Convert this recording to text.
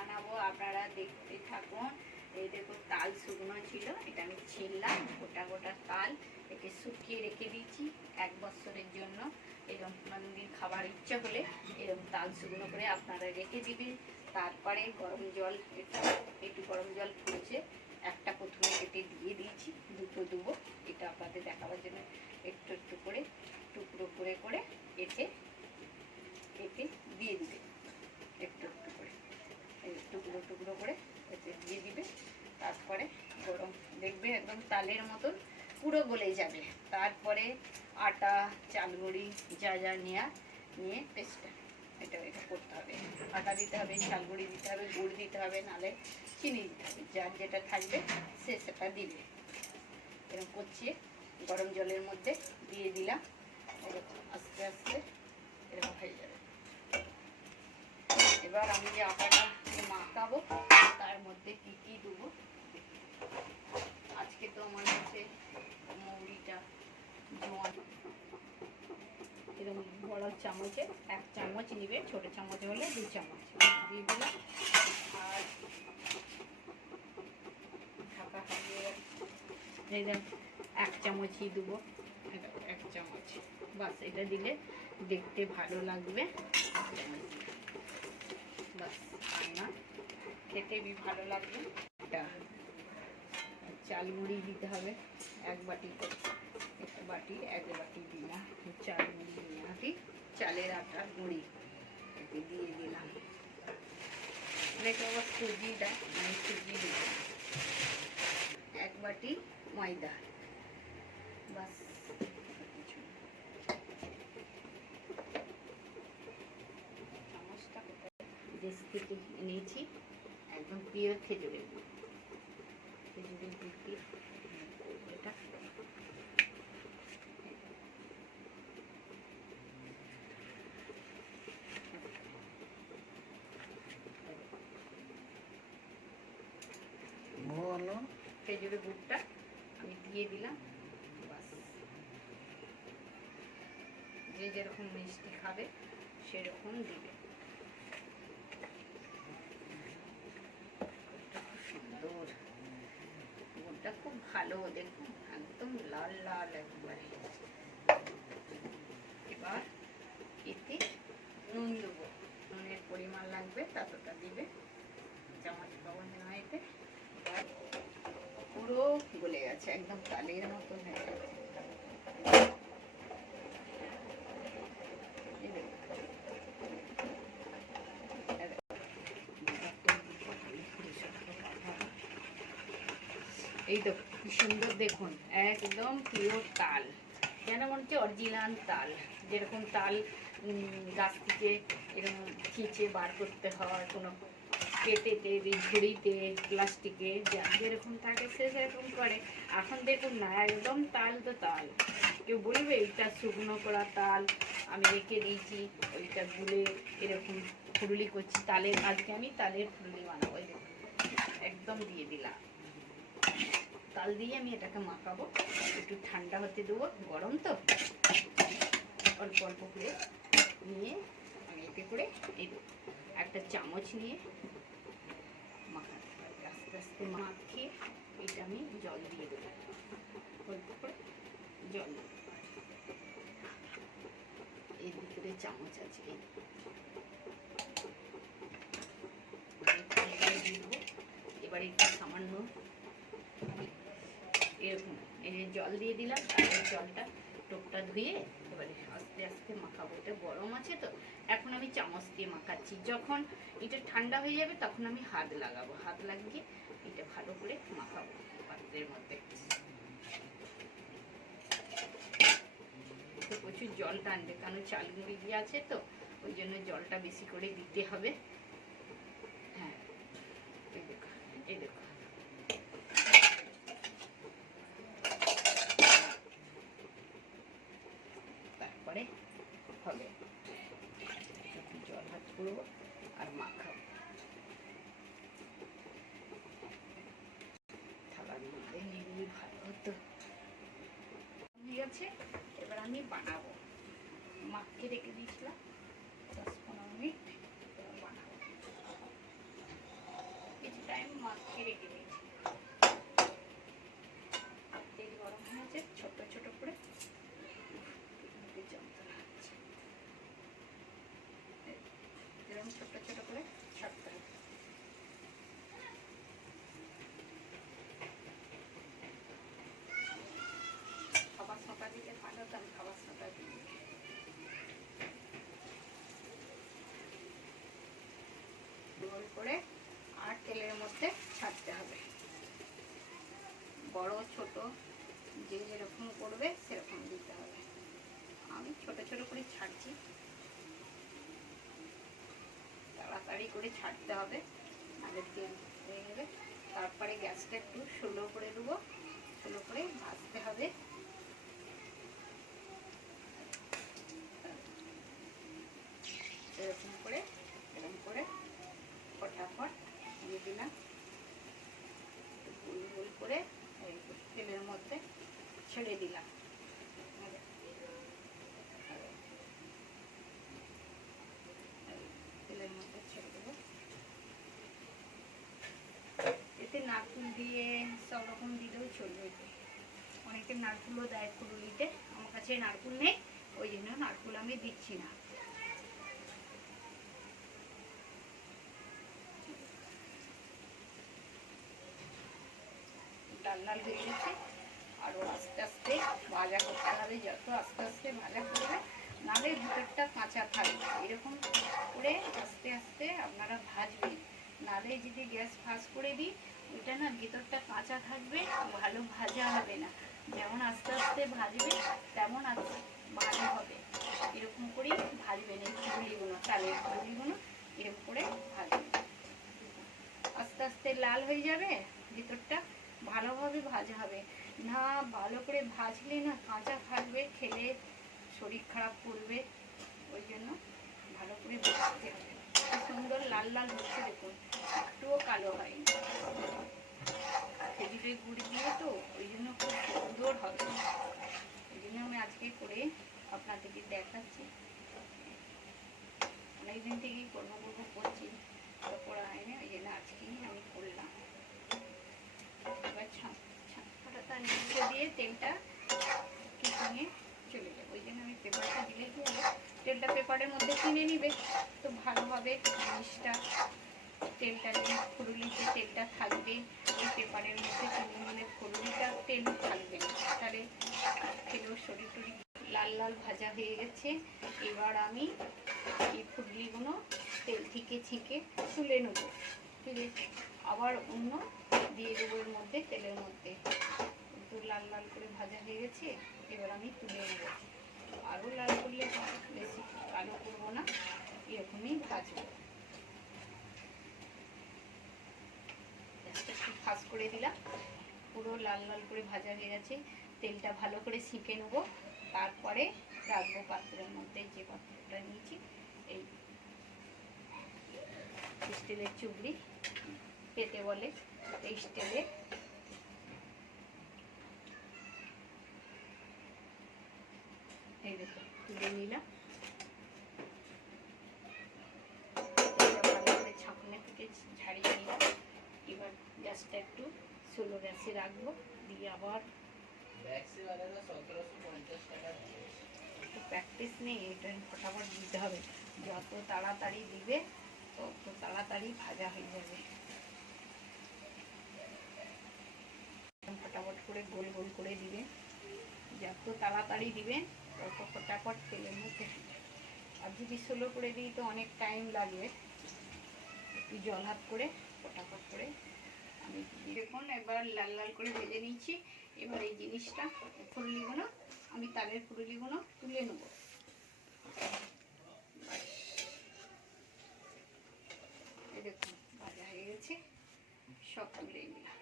বানাবো, আপনারা দেখতে থাকুন। এই দেখো তাল শুকনো ছিল, এটা আমি ছিললাম, গোটা গোটা তাল একে শুকিয়ে রেখে দিচ্ছি 1 বছরের জন্য। এরকম কোনোদিন খাবার ইচ্ছা হলে এরকম তাল শুকনো করে আপনারা রেখে দিবেন। তারপরে গরম জল, একটু গরম জল ফুটছে, একটা প্রথমে কেটে দিয়ে দিয়েছি, দুটো দেবো, এটা আপনাদের দেখাবার জন্য একটু একটু করে টুকরো করে করে কেটে কেটে দিয়ে দিবে, একটু একটু করে টুকরো টুকরো করে এতে দিয়ে দিবে। তারপরে গরম দেখবে একদম তালের মতন পুরো গলে যাবে। তারপরে আটা, চালগুড়ি যা যা নিয়ে পেস্টটা এটা করতে হবে। আটা দিতে হবে, চালগুড়ি দিতে হবে, গুড় দিতে হবে, নালে চিনি দিতে হবে, যার যেটা থাকবে সে সেটা দিবে। এরকম কচিয়ে গরম জলের মধ্যে দিয়ে দিলাম, এরকম আস্তে আস্তে এরকম হয়ে যাবে। এবার আমি যে আটাটা মাখাবো তার মধ্যে কি কি দেবো, আজকে তো আমার হচ্ছে মৌরিটা জোয়ান, এরকম বড় চামচে 1 চামচ নিবে, ছোট চামচ হলে 2 চামচ দিয়ে দিলাম। আর ঢাকা খাইয়ে 1 চামচই দেবো, 1 চামচ বাস। এটা দিলে দেখতে ভালো লাগবে, বাস, আর না খেতে বি ভালো লাগবে। চালগুড়ি দিতে হবে 1 বাটি করে, 1 বাটি 1 বাটি দিলাম চালগুড়ি, বাটি চালের আটার গুঁড়ি এতে দিয়ে দিলাম। অনেকে আবার সুজি দেয়, আমি সুজি দিলাম। 1 বাটি ময়দা, বাস। চামচটা দেশ থেকে এনেছি, একদম পিওর খেজুরের গুড়, খেজুরের গুড় দিয়ে এটা খেজুরের গুড়টা আমি দিয়ে দিলাম, বাস। যে যেরকম মিষ্টি খাবে সেরকম দিবে। সুন্দর গুড়টা, খুব ভালো, দেখুন একদম লাল লাল একবারে। এবার এতে নুন দেবো, নুনের পরিমাণ লাগবে ততটা দিবে, চামচ পাবো না এতে। এবার পুরো গলে গেছে, একদম তালের মতন হয়ে গেছে। এই তো কি সুন্দর, দেখুন একদম পিওর তাল, যেন মনে হচ্ছে অরিজিনাল তাল। যেরকম তাল গাছ থেকে এরকম খিঁচে বার করতে হয়, কোনো পেটেতে, ঝুড়িতে, প্লাস্টিকে, যেরকম থাকে সে সেরকম করে। এখন দেখুন না, একদম তাল তো তাল। কেউ বলবে এইটা শুকনো করা তাল আমি রেখে দিয়েছি, ওইটা গুলে এরকম ফুরুলি করছি তালের। আজকে আমি তালের ফুরুলি বানাবো, একদম দিয়ে দিলাম তাল দিয়ে। আমি এটাকে মাখাবো, একটু ঠান্ডা হতে দেবো, গরম তো, অল্প অল্প করে নিয়ে আমি এতে করে এই 1 চামচ নিয়ে মাখাতে পারি। আস্তে আস্তে মাখিয়ে এটা আমি জল দিয়ে দেবো, অল্প করে জল দেবো। এর ভিতরে চামচ আছে, এবার একটু সামান্য এরকম এই যে জল দিয়ে দিলাম, তারপরে জলটা টোপটা ধুয়ে এবারে আস্তে আস্তে মাখাবো। এটা গরম আছে তো, এখন আমি চামচ দিয়ে মাখাচ্ছি। যখন এটা ঠান্ডা হয়ে যাবে তখন আমি হাত লাগাবো, হাত লাগিয়ে এটা ভালো করে মাখাবো পাত্রের মধ্যে। তো প্রচুর জল টানবে, কারণ চালগুড়ি দিয়ে আছে তো, ওই জন্য জলটা বেশি করে দিতে হবে। হ্যাঁ, এই দেখো, এই দেখো, তারপরে হবে জল হাত করবো আর মাখাবো। থালার মধ্যে নিয়ে ভালো হতো, হয়ে গেছে। এবার আমি বানাবো, মাখিয়ে রেখে দিয়েছিলাম 10-15 মিনিট, বানাবো। ছোট ছোট করে ছাড়তে হবে। খাবার ছটা দিলে ভালো, তো আমি খাবার ছটা দিই। গোল করে আর তেলের মধ্যে ছাড়তে হবে। বড় ছোট যে যেরকম করবে সেরকম দিতে হবে। আমি ছোট ছোট করে ছাড়ছি, তাড়াতাড়ি করে ছাড়তে হবে, নাহলে তেল হয়ে গেলে। তারপরে গ্যাসটা একটু স্লো করে দেবো, স্লো করে ভাজতে হবে। এরকম করে ফটাফট দিয়ে দিলাম, গোল গোল করে তেলের মধ্যে ছেড়ে দিলাম। তেলের মধ্যে ছেড়ে দেবো। এতে নারকেল দিয়ে সব রকম দিলেও চলবে। অনেকে নারকেলও দেয় ফুলুলিতে, আমার কাছে নারকেল নেই, ওই জন্য নারকেল আমি দিচ্ছি না। লাল লাল হয়ে গেছে, আরও আস্তে আস্তে ভাজা করতে হবে। যত আস্তে আস্তে ভাজা করবে, নাহলে ভিতরটা কাঁচা থাকবে। এরকম করে আস্তে আস্তে আপনারা ভাজবেন, নাহলে যদি গ্যাস ফাস্ট করে দিই ওইটা না ভিতরটা কাঁচা থাকবে, ভালো ভাজা হবে না। যেমন আস্তে আস্তে ভাজবে তেমন ভালো হবে। এরকম করেই ভাজবেন এই ফুলগুলো, চালের ফুলগুলো এরকম করে ভাজবেন। আস্তে আস্তে লাল হয়ে যাবে, ভিতরটা ভালোভাবে ভাজা হবে। না ভালো করে ভাজলে না কাঁচা থাকবে, খেলে শরীর খারাপ করবে। ওই জন্য ভালো করে ভাজতে হবে। সুন্দর লাল লাল হচ্ছে দেখুন, একটুও কালো হয়নি। খেজুরের গুড় দিয়ে তো ওই জন্য খুব সুন্দর হবে। ওই জন্য আমি আজকে করে আপনাদেরকে দেখাচ্ছি। অনেকদিন থেকেই করবো করছি, তো করা হয়নি, ওই জন্য আজকেই আমি করলাম। এবার ছাঁকটা নিচে দিয়ে তেলটা কিনে চলে যাবে। ওই জন্য আমি পেপারটা দিলে কি হবে, তেলটা পেপারের মধ্যে কিনে নিবে, তো ভালোভাবে জিনিসটা তেলটা ফুলুলিতে তেলটা থাকবে। ওই পেপারের মধ্যে কিনে নিলে ফুলুলিটা তেল থাকবে না, তাহলে খেলেও শরীর টরীর। লাল লাল ভাজা হয়ে গেছে। এবার আমি এই ফুললিগুলো তেল থেকে ছেঁকে তুলে নেব, তুলে আবার অন্য দিয়ে দেবো এর মধ্যে, তেলের মধ্যে। তো লাল লাল করে ভাজা হয়ে গেছে, এবার আমি তুলে নেব। আরও লাল করলে বেশি কালো করবো না, এরকমই ভাজবো। একটু ফাঁস করে দিলাম, পুরো লাল লাল করে ভাজা হয়ে গেছে। তেলটা ভালো করে ছেঁকে নেব, তারপরে রাখবো পাত্রের মধ্যে। যে পাত্রটা নিয়েছি এই স্টিলের চুবড়ি পেতে বলে, এই স্টিলে এই দেখো তুলে নিলাম। ভালো করে ছাঁকনি থেকে ছাড়িয়ে নিলাম। এবার গ্যাসটা একটু স্লো গ্যাসে রাখবো, দিয়ে আবার প্র্যাকটিস নেই, এটা ফটাফট দিতে হবে। যত তাড়াতাড়ি দিবে তত তাড়াতাড়ি ভাজা হয়ে যাবে। ফটাফট করে গোল গোল করে দিবেন, যত তাড়াতাড়ি দিবেন তত ফটাফট তেলের মধ্যে। আর যদি স্লো করে দিই তো অনেক টাইম লাগবে। একটু জল হাত করে ফটাফট করে আমি দেখুন এবার লাল লাল করে ভেজে নিচ্ছি। এবার এই জিনিসটা ফুললিগুলো আমি তালের ফুললিগুলো তুলে নেব। এই দেখুন ভাজা হয়ে গেছে, সব তুলে নিলাম।